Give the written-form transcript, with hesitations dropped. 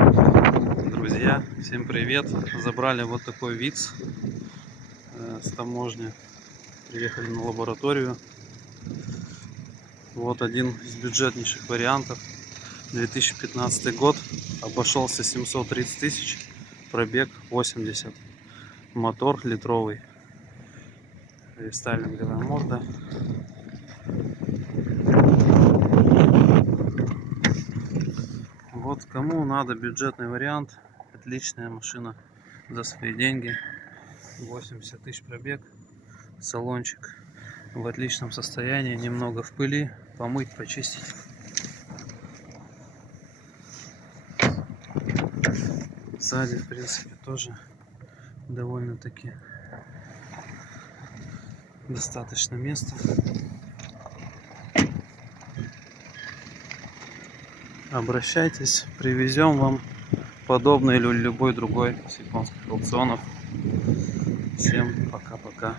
Друзья, всем привет! Забрали вот такой ВИЦ с таможни. Приехали на лабораторию. Вот один из бюджетнейших вариантов. 2015 год. Обошелся 730 тысяч. Пробег 80. Мотор литровый. Рестайлинговая морда. Вот кому надо бюджетный вариант. Отличная машина за свои деньги. 80 тысяч пробег. Салончик в отличном состоянии, немного в пыли, помыть, почистить. Сзади, в принципе, тоже довольно-таки достаточно места. Обращайтесь, привезем вам подобный или любой другой с японских аукционов. Всем пока-пока.